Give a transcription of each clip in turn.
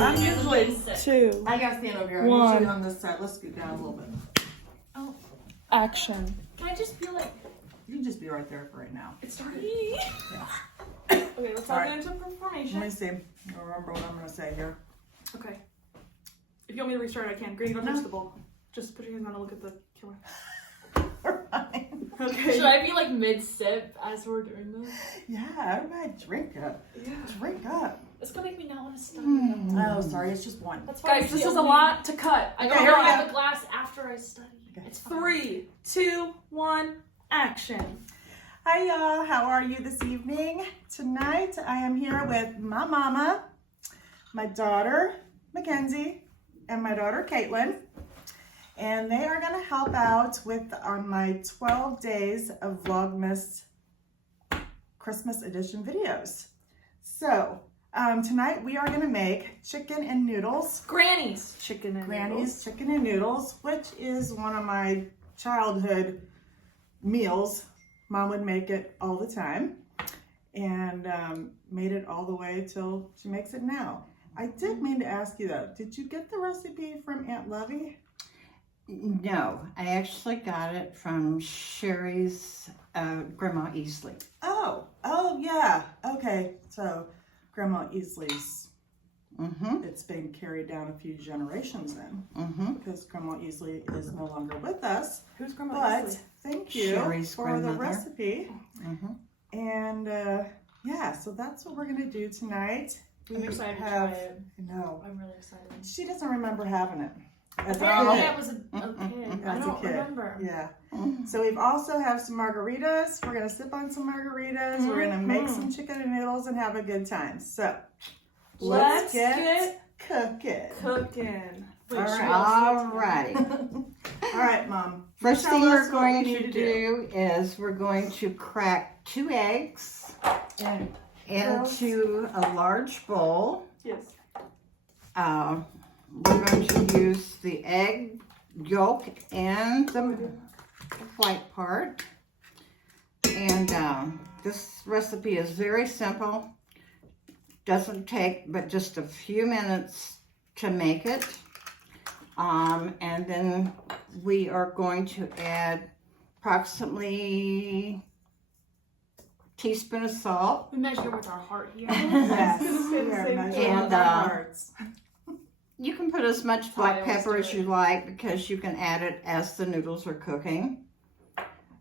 I'm usually 2, I gotta stand over here. I'm One. usually on this side. Let's scoot down a little bit. Oh, action. can I just be like, You can just be right there for right now. it's started? Yeah. Okay, let's all All go right. into formation. Let me see. I'll remember what I'm gonna say here. Okay. If you want me to restart, I can. Green, don't No. touch the ball. Just put your hands on and look at the camera. Alright. Okay. Should I be like mid-sip as we're doing this? Yeah, everybody drink up. Yeah. Drink up. It's gonna make me not want to study. Oh, sorry, it's just one. That's fine. Guys, this is a lot to cut. I Okay, don't here we have go. a glass after I study. Okay. It's fine. 3, 2, 1, action. Hi y'all, how are you this evening? Tonight I am here with my mama, my daughter Mackenzie, and my daughter Caitlin. And they are gonna help out with on my 12 days of Vlogmas Christmas edition videos. So tonight we are gonna make chicken and noodles. Granny's chicken and Granny's chicken and noodles, which is one of my childhood meals. Mom would make it all the time and made it all the way till she makes it now. I did mean to ask you though, did you get the recipe from Aunt Lovey? No, I actually got it from Sherry's Grandma Easley. Oh yeah, okay. So Grandma Easley's, it's been carried down a few generations then because Grandma Easley is no longer with us. Who's Grandma But Easley? thank you Sherry's for the grandmother. recipe. And yeah, so that's what we're gonna do tonight. I'm excited to try have, it. no, I'm really excited. she doesn't remember having it as a Apparently kid. I was a kid. I As a don't kid. remember. Yeah. So we've also have some margaritas. We're gonna sip on some margaritas. We're gonna make some chicken and noodles and have a good time. So let's get cooking. Cooking. All right. All righty. All right, Mom. First Tell thing us we're what going we to need do is we're going to crack 2 eggs And into a large bowl. Yes. We're going to use the egg yolk and the white part. And this recipe is very simple. Doesn't take but just a few minutes to make it. And then we are going to add approximately a teaspoon of salt. We measure with our heart here. yes, Say the we are same measuring thing. with our hearts. You can put as much black pepper as you like because you can add it as the noodles are cooking.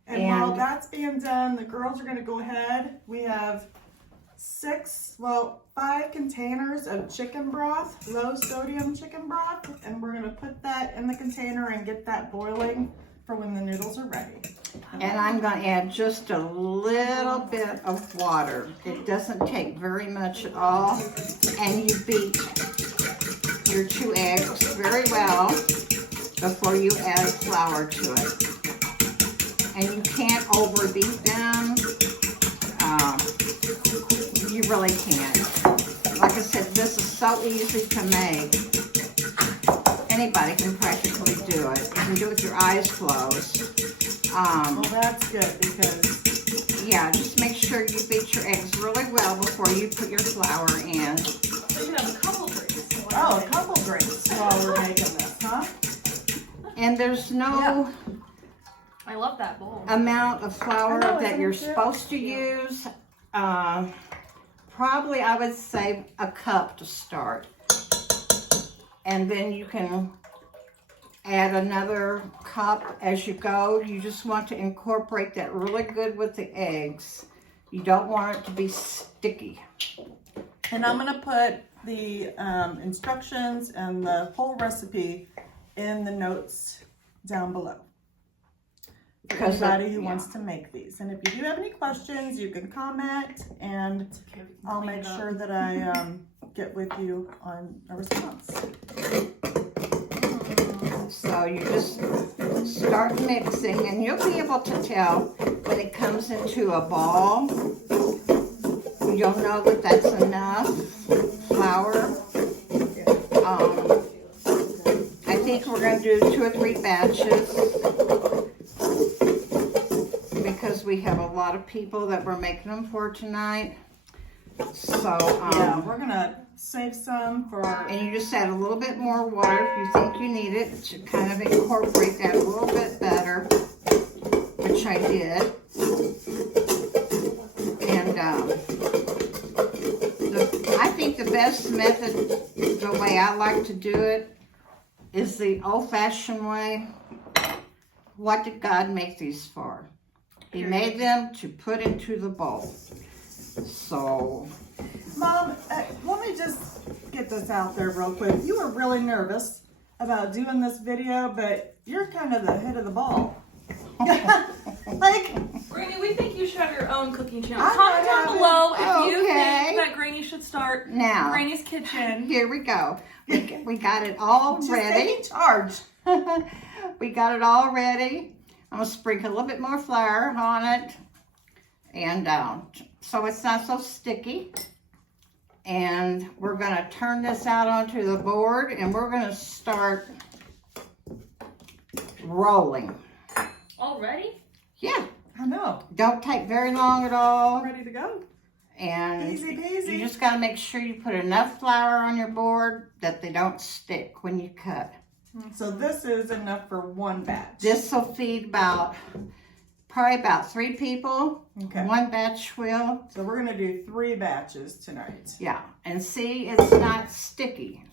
And while that's being done, the girls are going to go ahead. We have 5 containers of chicken broth, low sodium chicken broth, and we're going to put that in the container and get that boiling for when the noodles are ready. And I'm going to add just a little bit of water. It doesn't take very much at all. And you beat your 2 eggs very well before you add flour to it. And you can't overbeat them. You really can't. Like I said, this is so easy to make. Anybody can practically do it. You can do it with your eyes closed. Well, that's good because Yeah, just make sure you beat your eggs really well before you put your flour in. So you can have a couple drinks. a couple drinks while we're making this, huh? And there's no I love that bowl. amount of flour I know, that isn't you're it? supposed to use. Probably I would say a cup to start. And then you can add another cup as you go. You just want to incorporate that really good with the eggs. You don't want it to be sticky. And I'm going to put the instructions and the whole recipe in the notes down below. For anybody who wants to make these. And if you do have any questions, you can comment and I'll make sure that I get with you on a response. So you just start mixing and you'll be able to tell when it comes into a ball. You'll know that that's enough flour. I think we're going to do 2 or 3 batches because we have a lot of people that we're making them for tonight. So, Yeah, we're gonna save some for. and you just add a little bit more water if you think you need it to kind of incorporate that a little bit better, which I did. And I think the best method, the way I like to do it, is the old-fashioned way. What did God make these for? He made them to put into the bowl. So, Mom, let me just get this out there real quick. You were really nervous about doing this video, but you're kind of the head of the ball. Like, Granny, we think you should have your own cooking channel. I Comment down have it. below if you Okay. think that Granny should start now, Granny's Kitchen. here we go. We got it all just ready. taking charge. We got it all ready. I'm gonna sprinkle a little bit more flour on it, and so it's not so sticky. And we're gonna turn this out onto the board, and we're gonna start rolling. Already? Yeah, I know. don't take very long at all. Ready to go. And Easy you peasy. just gotta make sure you put enough flour on your board that they don't stick when you cut. So this is enough for one batch. This will feed probably about 3 people. Okay. One batch will. So we're gonna do 3 batches tonight. Yeah, and see, it's not sticky.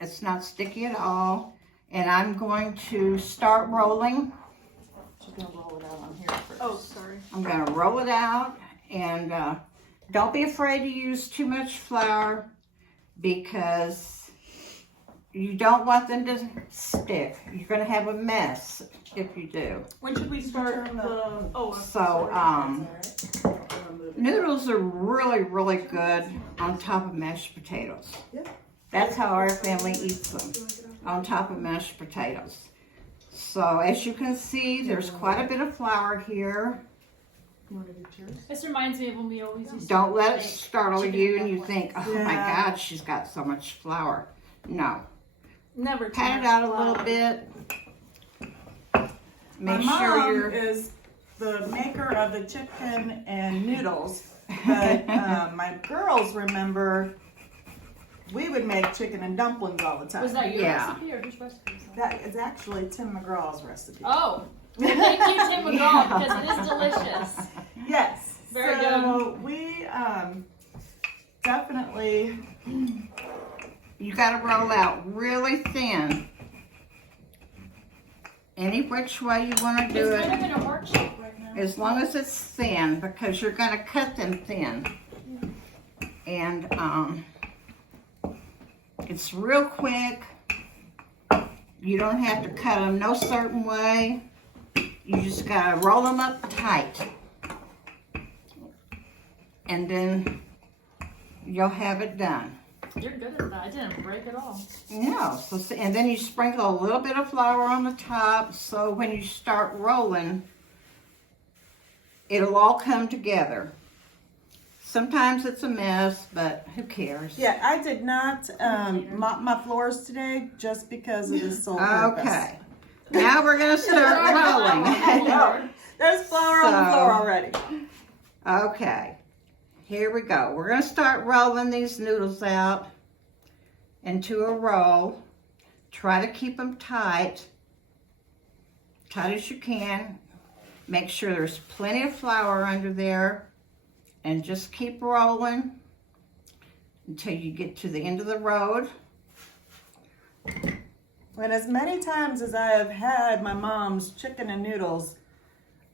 It's not sticky at all. And I'm going to start rolling. She's gonna roll it out on here first. Oh, sorry. I'm gonna roll it out, and don't be afraid to use too much flour because you don't want them to stick. You're gonna have a mess if you do. When should we start Turn the? the- Oh, I'm So, sorry. noodles are really, really good on top of mashed potatoes. Yeah. That's how our family eats them, on top of mashed potatoes. So as you can see, there's quite a bit of flour here. You wanna do cheers? This reminds me of when we always used to Don't let it make startle chicken you and and you dumplings. think, oh my Yeah. God, she's got so much flour. No, Never. too pat it much out a flour. little bit. My Make mom sure you're, is the maker of the chicken and noodles, but my girls remember we would make chicken and dumplings all the time. Was that your Yeah. recipe or whose recipe was that? That is actually Tim McGraw's recipe. Oh, well, thank you, Tim McGraw, because it is delicious. Yes. Very so we definitely. you gotta roll out really thin. Any which way you wanna do It's kind it, of in a heart shape right now. as long as it's thin, because you're gonna cut them thin. And it's real quick. You don't have to cut them no certain way. You just gotta roll them up tight. And then you'll have it done. You're good at that. I didn't break at all. Yeah, so, and then you sprinkle a little bit of flour on the top, so when you start rolling, it'll all come together. Sometimes it's a mess, but who cares? Yeah, I did not mop my floors today just because of this sole purpose. Okay. Now we're gonna start rolling. Oh, there's flour on the floor already. Okay. Here we go. We're gonna start rolling these noodles out into a roll. Try to keep them tight as you can. Make sure there's plenty of flour under there, and just keep rolling until you get to the end of the road. And as many times as I have had my mom's chicken and noodles,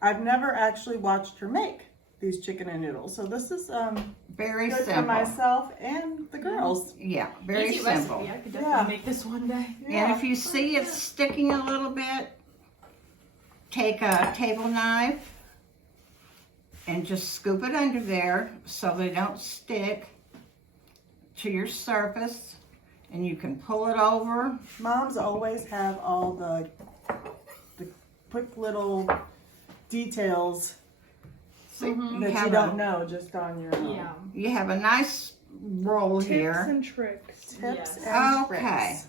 I've never actually watched her make these chicken and noodles. So this is Very good for simple. myself and the girls. Yeah, very Easy simple. recipe. I could definitely Yeah. make this one day. And if you see it's sticking a little bit, take a table knife and just scoop it under there so they don't stick to your surface, and you can pull it over. Moms always have all the quick little details See, Mhm. that you have don't a, know just on your own. Yeah. you have a nice roll Tips here. and tricks. Tips Yes. and Okay. tricks.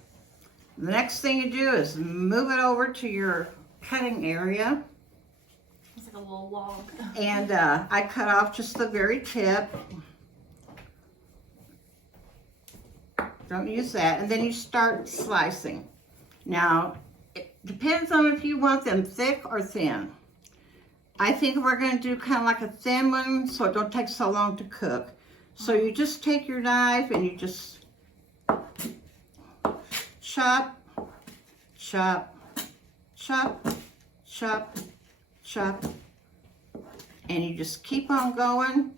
The next thing you do is move it over to your cutting area, It's like a little log. and I cut off just the very tip. Don't use that. And then you start slicing. Now, it depends on if you want them thick or thin. I think we're going to do kind of like a thin one so it don't take so long to cook. So you just take your knife and you just chop, chop, chop, chop, chop, and you just keep on going.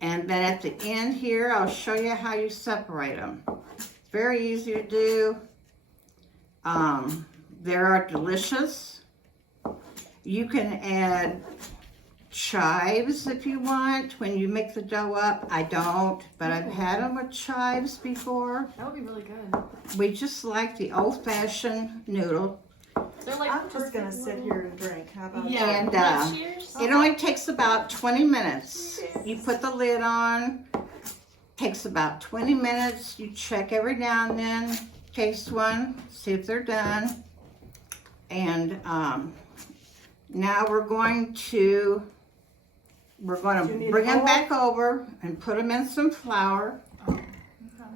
And then at the end here, I'll show you how you separate them. It's very easy to do. They are delicious. You can add chives if you want when you make the dough up. I don't, but I've had them with chives before. That would be really good. We just like the old-fashioned noodle. They're like I'm just gonna sit here and drink. How about Yeah. And Cheers. it only takes about 20 minutes. You put the lid on. Takes about 20 minutes. You check every now and then. Taste one. See if they're done. And now we're going to bring them back over and put them in some flour.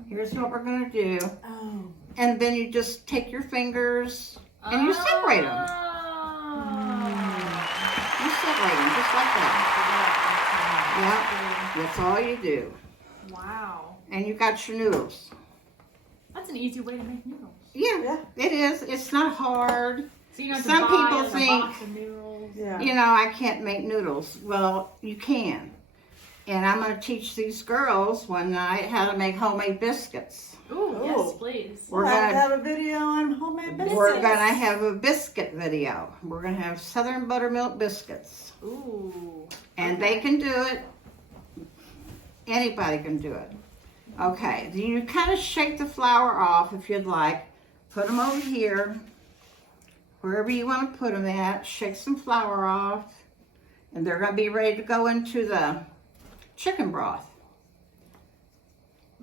Here's what we're going to do. Oh. And then you just take your fingers and you separate them. You separate them just like that. Yeah, that's all you do. Wow. And you got your noodles. That's an easy way to make noodles. Yeah, it is. It's not hard. So you don't have Some to buy people like think- a box of noodles. Yeah. You know, I can't make noodles. Well, you can. And I'm going to teach these girls one night how to make homemade biscuits. Ooh, Ooh. yes, please. We'll have to have a video on homemade biscuits. We're going to have a biscuit video. We're going to have Southern buttermilk biscuits. Ooh. And they can do it. Anybody can do it. Okay, then you kind of shake the flour off if you'd like. Put them over here. Wherever you want to put them at. Shake some flour off. And they're going to be ready to go into the chicken broth.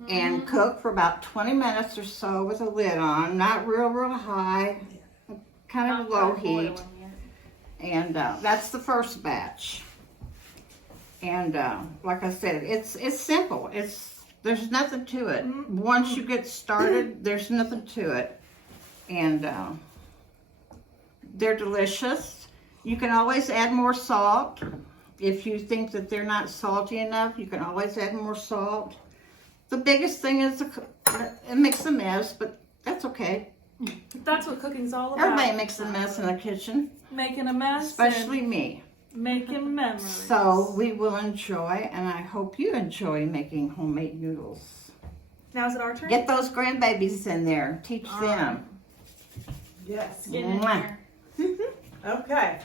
And cook for about 20 minutes or so with a lid on. Not real high. Kind of low heat. And that's the first batch. And like I said, it's simple. There's nothing to it. Once you get started, there's nothing to it. And they're delicious. You can always add more salt. If you think that they're not salty enough, you can always add more salt. The biggest thing is it makes a mess, but that's okay. That's what cooking's all about. Everybody makes a mess in the kitchen, Making a mess. especially me. and making memories. So we will enjoy, and I hope you enjoy making homemade noodles. Now is it our turn? Get those grandbabies in there. Teach them. Yes. Get in Mwah. there. Okay.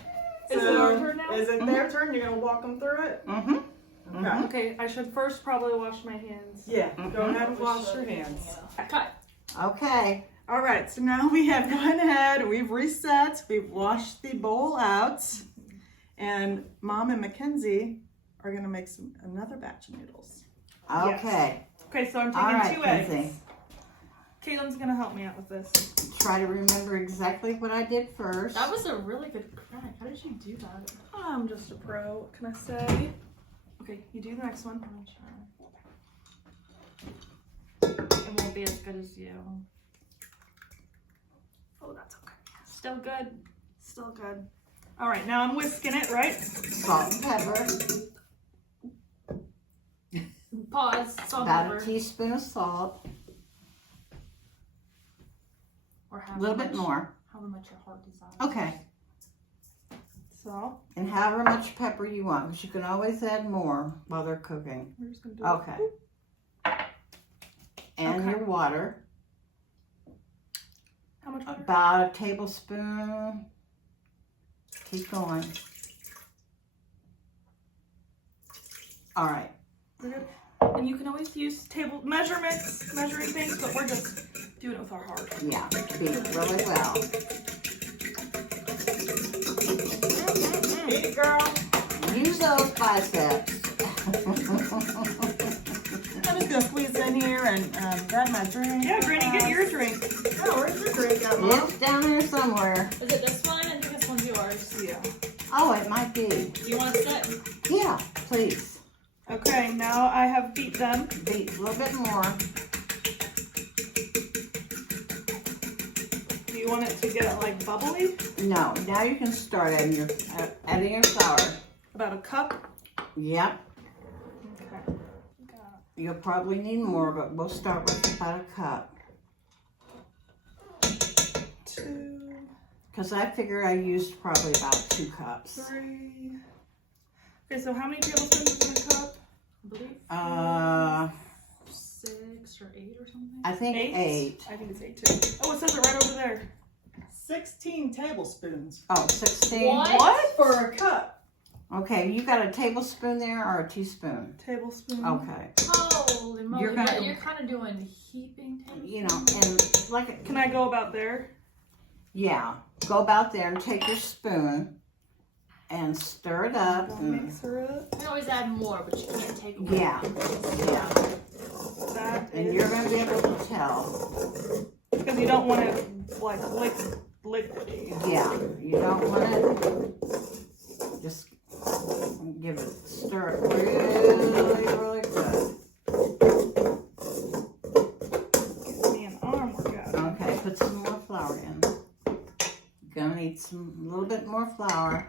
Is it our turn now? Is it their turn? You're gonna walk them through it? Mm-hmm. Okay. Okay, I should first probably wash my hands. Yeah. Go ahead and wash your hands. Cut. Okay. All right. So now we have gone ahead. We've reset. We've washed the bowl out, and Mom and Mackenzie are gonna make another batch of noodles. Okay. Okay, so I'm All taking right, 2 eggs. Kenzie. Caitlin's gonna help me out with this. Try to remember exactly what I did first. That was a really good crack. How did you do that? I'm just a pro, what can I say? Okay, you do the next one. I'll try. It won't be as good as you. Oh, that's okay. Still good. Still good. All right, now I'm whisking it, right? Salt and pepper. Pause. Salt, About pepper. a teaspoon of salt. Or A little bit more. However much your heart desires. Okay. So, And however much pepper you want, because you can always add more while they're cooking. we're just gonna do Okay. And Okay. your water. How much water? About a tablespoon. Keep going. All right. We're good. And you can always use measuring things, but we're just doing it with our heart. Yeah. Beat really well. Eat it, girl. Use those biceps. I'm just gonna squeeze in here and grab my drink. Yeah, Granny, get your drink. Oh, where's your drink at, Mom? It's down there somewhere. Is it this one? I think this one's yours. Yeah. Oh, it might be. You want to sit? Yeah, please. Okay, now I have beat them. Beat a little bit more. you want it to get like bubbly? No, now you can start adding your flour. About a cup. Yep. Okay. Got You'll probably need more, but we'll start with about a cup. 2, Because I figure I used probably about 2 cups. 3. Okay, so how many tablespoons is in a cup? I believe Uh, 6 or 8 or something. I think 8. I think it's 8 too. Oh, it says it right over there. 16 tablespoons. Oh, 16. What? For a cup. Okay, you got a tablespoon there or a teaspoon? Tablespoon. Okay. Holy moly. You're gonna- You're kind of doing heaping tablespoons. You know, and like, Can I go about there? yeah, go about there and take your spoon and stir it up. Don't And, mixer it. You can always add more, but you can't take away. yeah, yeah. That And is- you're going to be able to tell. because you don't want it like liquidy. Yeah, you don't want it. Just give it, stir it really, really good. Give me an arm workout. Okay, put some more flour in. You're gonna need a little bit more flour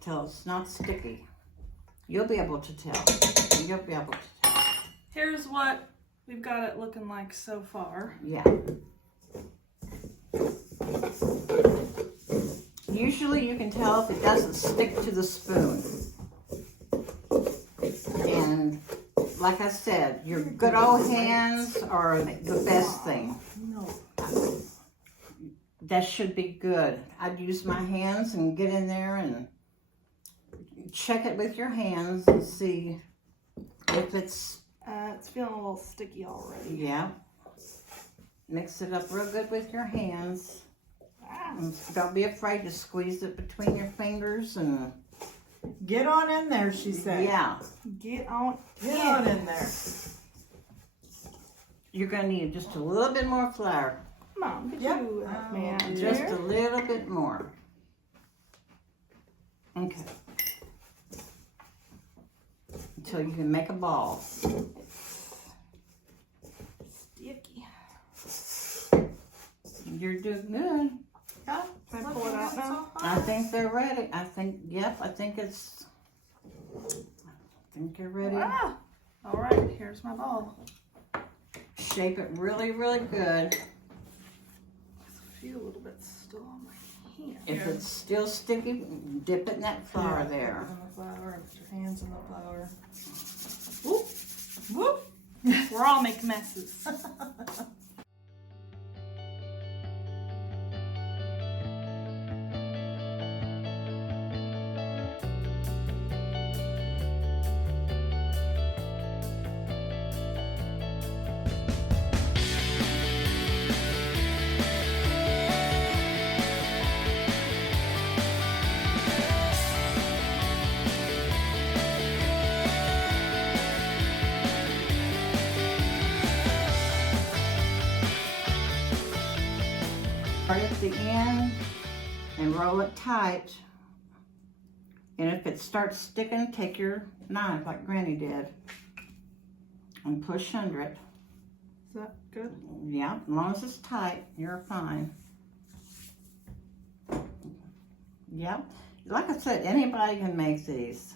till it's not sticky. You'll be able to tell. You'll be able to tell. Here's what we've got it looking like so far. Yeah. Usually you can tell if it doesn't stick to the spoon. And like I said, your good old hands are the best thing. No. That should be good. I'd use my hands and get in there and check it with your hands and see if it's, It's feeling a little sticky already. yeah. Mix it up real good with your hands. Ah, And don't be afraid to squeeze it between your fingers and, Get on in there, she said. yeah. get on. Get on in there. You're gonna need just a little bit more flour. Mom, could Yep. you help me out Just here? a little bit more. Okay. Until you can make a ball. Sticky. You're doing good. Yeah. Can I pull it out now? I think they're ready. I think you're ready. Ah! All right, here's my ball. Shape it really, really good. There's a few little bits still on my hand. If it's still sticky, dip it in that flour there. In the flour, and put your hands in the flour. Whoop! Whoop! We're all making messes. Start at the end and roll it tight. And if it starts sticking, take your knife like Granny did and push under it. Is that good? Yeah, as long as it's tight, you're fine. Yep. Like I said, anybody can make these.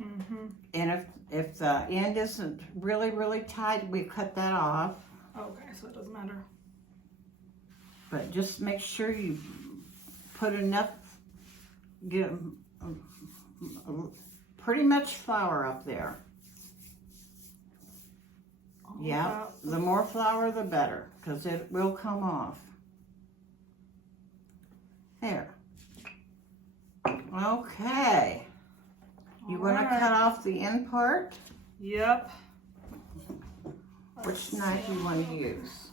Mm-hmm. And if the end isn't really, really tight, we cut that off. Okay, so it doesn't matter. But just make sure you put enough, get pretty much flour up there. Yeah, about- the more flour, the better, because it will come off. There. Okay. You want to Alright. cut off the end part? Yep. Which knife you want to use?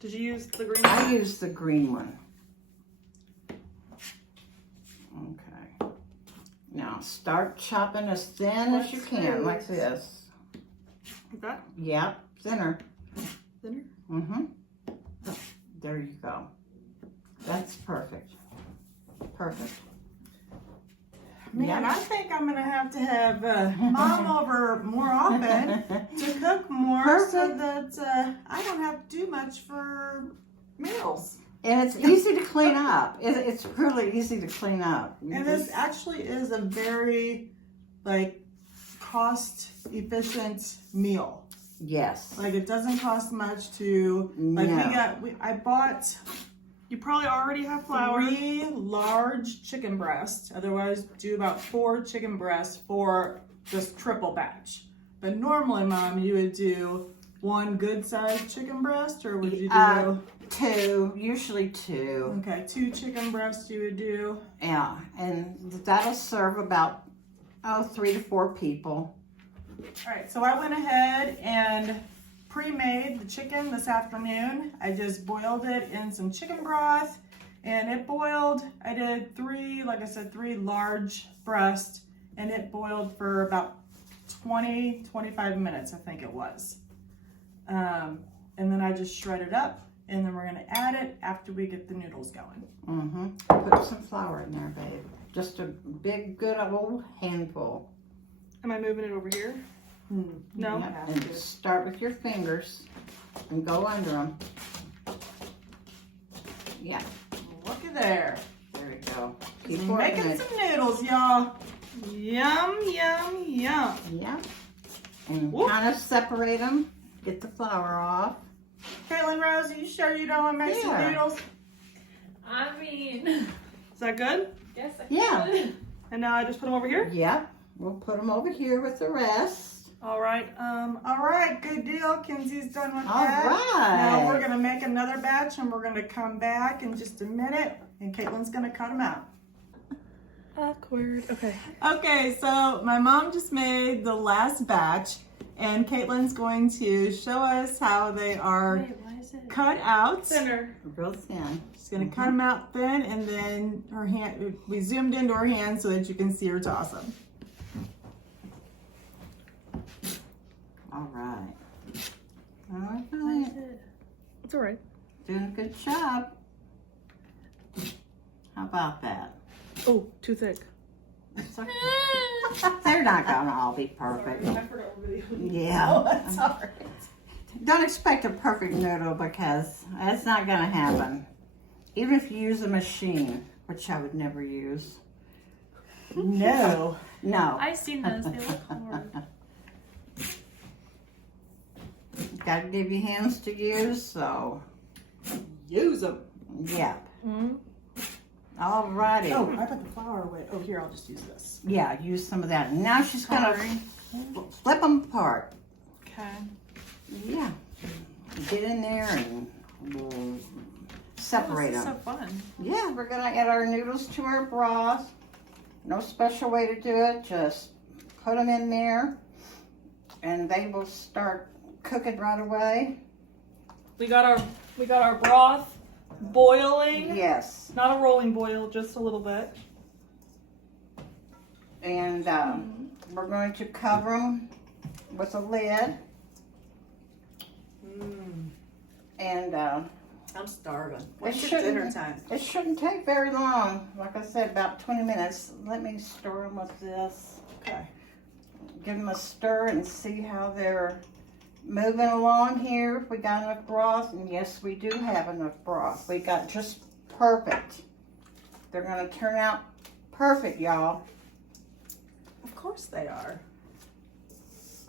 Did you use the green I one? use the green one. Okay. Now start chopping as thin as you can, like this. Like that? Yep, thinner. Thinner? Mm-hmm. There you go. That's perfect. Perfect. Man, I think I'm gonna have Mom over more often to cook more so that I don't have to do much for meals. And it's easy to clean up. It's really easy to clean up. And this actually is a very, like, cost-efficient meal. Yes. Like, it doesn't cost much to, like, No. I bought You probably already have flour. 3 large chicken breasts. Otherwise, do about 4 chicken breasts for this triple batch. But normally, Mom, you would do 1 good-sized chicken breast, or would you do... 2, usually 2. Okay, 2 chicken breasts you would do. Yeah, and that'll serve about 3 to 4 people. All right, so I went ahead and pre-made the chicken this afternoon. I just boiled it in some chicken broth, and it boiled. I did 3 large breasts, and it boiled for about 20-25 minutes, I think it was. And then I just shred it up, and then we're gonna add it after we get the noodles going. Put some flour in there, babe. Just a big, good old handful. Am I moving it over here? No. Yep. And start with your fingers and go under them. Yeah. Look at there. There we go. Keep Keep working making it. some noodles, y'all. Yum, yum, yum. Yeah. And Whoop. kind of separate them. Get the flour off. Caitlin Rose, are you sure you don't want to make some Yeah. noodles? I mean, Is that good? yes, I Yeah. could. And now I just put them over here? Yep. We'll put them over here with the rest. All right. All right, good deal. Kenzie's done with All that. right. Now we're gonna make another batch, and we're gonna come back in just a minute, and Caitlin's gonna cut them out. Awkward. Okay. Okay, so my mom just made the last batch, and Caitlin's going to show us how they are Wait, why is it? cut out. Thinner. Real thin. She's gonna cut them out thin, and then her hand. We zoomed into her hand so that you can see her toss them. All right. All Why right. is it? It's all right. Doing a good job. How about that? Oh, too thick. It's okay. They're not gonna all be perfect. I forgot what video. Yeah. That's all right. Don't expect a perfect noodle because that's not gonna happen. Even if you use a machine, which I would never use. No. No. I've seen those. They look hard. Gotta give you hands to use, so Use them. yeah. Mm-hmm. Alrighty. Oh, I put the flour away. Oh, here, I'll just use this. Yeah, use some of that. Now she's gonna flip them apart. Okay. Yeah. Get in there and we'll separate This is them. so fun. Yeah, we're gonna add our noodles to our broth. No special way to do it. Just put them in there and they will start cooking right away. We got our broth boiling. Yes. Not a rolling boil, just a little bit. And we're going to cover them with a lid. And I'm starving. It When's your shouldn't- dinner time? it shouldn't take very long. Like I said, about 20 minutes. Let me stir them with this. Okay. Give them a stir and see how they're moving along here. We got enough broth, and yes, we do have enough broth. We got just perfect. They're gonna turn out perfect, y'all. Of course they are.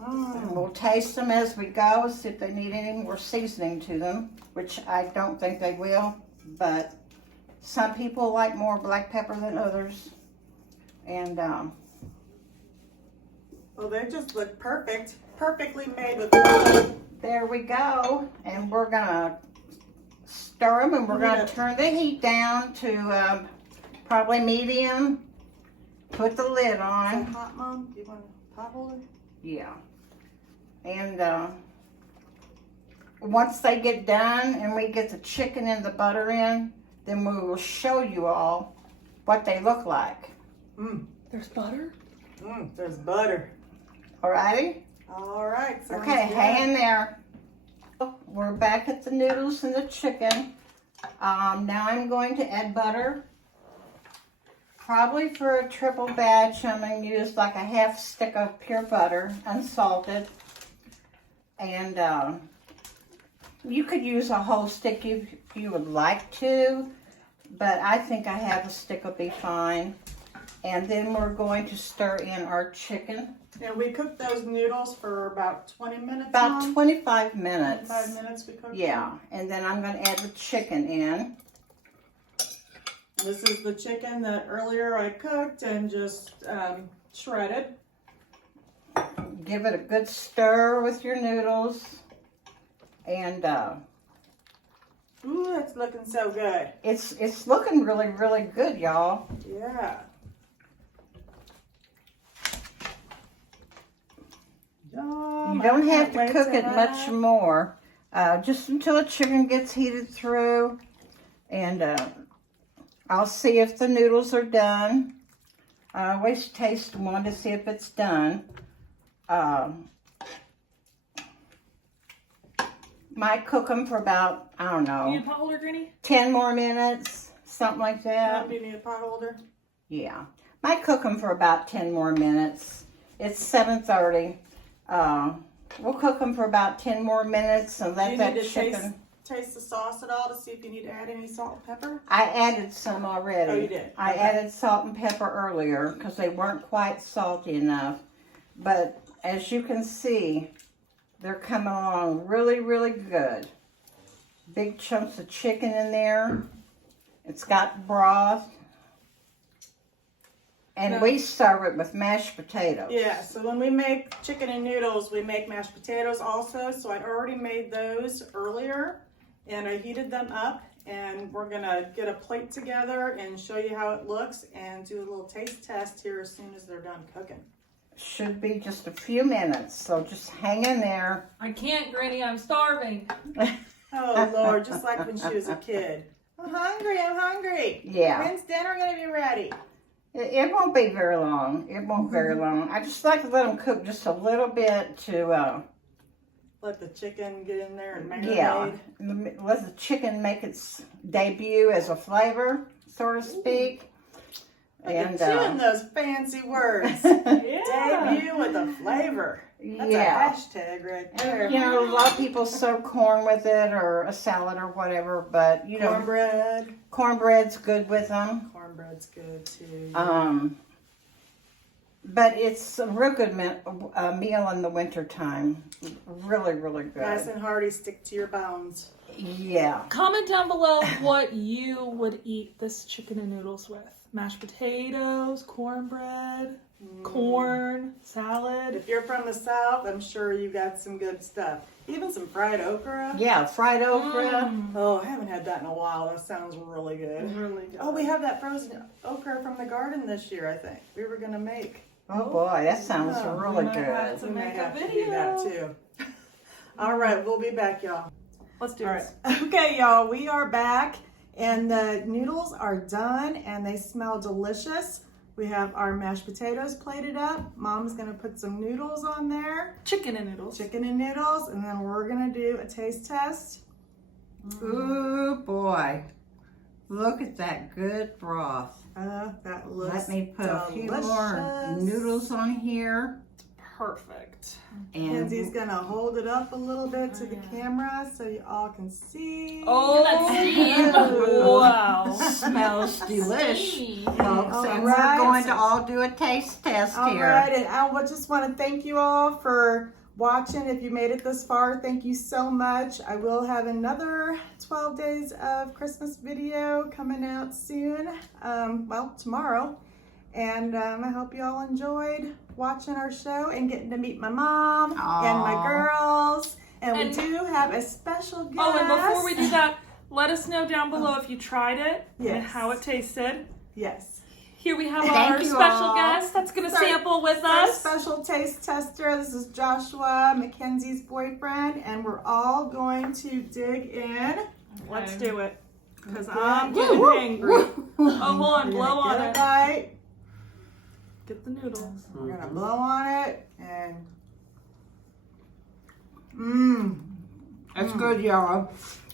And we'll taste them as we go, see if they need any more seasoning to them, which I don't think they will, but some people like more black pepper than others. And Well, they just look perfect. Perfectly made with butter. there we go. And we're gonna stir them, and we're gonna turn the heat down to probably medium. Put the lid on. Hot, Mom? Do you want a pot holder? Yeah. And once they get done and we get the chicken and the butter in, then we will show you all what they look like. There's butter? There's butter. Alrighty? All right. sounds Okay, good. hang in there. We're back at the noodles and the chicken. Now I'm going to add butter. Probably for a triple batch, I'm going to use like a half stick of pure butter, unsalted. And you could use a whole stick if you would like to, but I think a half a stick will be fine. And then we're going to stir in our chicken. And we cooked those noodles for about 20 minutes. About Mom? 25 minutes. 25 minutes we cooked. Yeah, and then I'm going to add the chicken in. This is the chicken that earlier I cooked and just shredded. Give it a good stir with your noodles. And Ooh, it's looking so good. it's looking really, really good, y'all. Yeah. Yum, You don't I have can't to wait cook it much more. Just until the chicken gets heated through. And I'll see if the noodles are done. I always taste one to see if it's done. Might cook them for about, I don't You need a know, pot holder, Granny? 10 more minutes, something like that. Mom, do you need a pot holder? Yeah, might cook them for about 10 more minutes. It's 7:30. We'll cook them for about 10 more minutes and Do let you that need to chicken. taste the sauce at all to see if you need to add any salt and pepper? I added some already. Oh, you did? I Okay. added salt and pepper earlier because they weren't quite salty enough. But as you can see, they're coming along really, really good. Big chunks of chicken in there. It's got broth. And we serve it with mashed potatoes. Yeah, so when we make chicken and noodles, we make mashed potatoes also. So I already made those earlier and I heated them up. And we're gonna get a plate together and show you how it looks and do a little taste test here as soon as they're done cooking. Should be just a few minutes, so just hang in there. I can't, Granny. I'm starving. Oh Lord, just like when she was a kid. I'm hungry. Yeah. When's dinner gonna be ready? It won't be very long. It won't very long. I just like to let them cook just a little bit to, Let the chicken get in there and marinate. yeah, let the chicken make its debut as a flavor, so to speak. And chewing those fancy words. Yeah. Debut with a flavor. That's yeah. a hashtag right there. You know, a lot of people serve corn with it or a salad or whatever, but you know, Cornbread. cornbread's good with them. Cornbread's good too. But it's a real good meal in the winter time. Really, really good. Nice and hearty, stick to your bones. Yeah. Comment down below what you would eat this chicken and noodles with. Mashed potatoes, cornbread, corn, salad. If you're from the South, I'm sure you got some good stuff. Even some fried okra. Yeah, fried okra. Oh, I haven't had that in a while. That sounds really good. Really good. Oh, we have that frozen okra from the garden this year, I think. We were going to make. Oh boy, that sounds Oh, really might have good. to We may make a have to do that too. All right, we'll be back, y'all. Let's do All this. right. Okay, y'all, we are back and the noodles are done and they smell delicious. We have our mashed potatoes plated up. Mom's gonna put some noodles on there. Chicken and noodles. Chicken and noodles, and then we're gonna do a taste test. Ooh boy, look at that good broth. That looks Let me put a few more delicious. noodles on here. Perfect. And Kenzie's gonna hold it up a little bit to the camera so you all can see. Oh, wow. smells delish, Steamy. folks. All And right. we're going to all do a taste test All here. right, and I just want to thank you all for watching. If you made it this far, thank you so much. I will have another 12 days of Christmas video coming out soon, well, tomorrow. And I hope you all enjoyed watching our show and getting to meet my mom and my Aw. girls. And we And- do have a special guest. Oh, and before we do that, let us know down below if you tried it and Yes. how it tasted. Yes. Here we have Thank our you special all. guest that's going to Sorry. sample with Our us. special taste tester. This is Joshua, Mackenzie's boyfriend, and we're all going to dig in. Let's do it. Because Okay. I'm getting angry. Oh, hold on. Blow on Get it. it right. Get the noodles. We're gonna blow on it and mmm. That's good, y'all.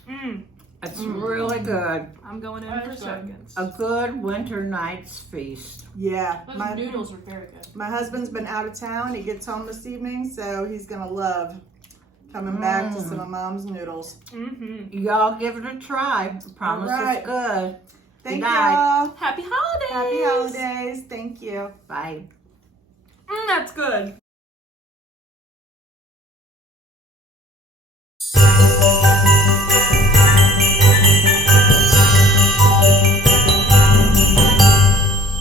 Mmm. It's really good. I'm going in for seconds. A good winter night's feast. Yeah, Those noodles are very good. my husband's been out of town. He gets home this evening, so he's gonna love coming back to some of Mom's noodles. Y'all give it a try. I promise All right. it's good. Thank Good night. y'all. Happy holidays! Happy holidays. Thank you. Bye. That's good.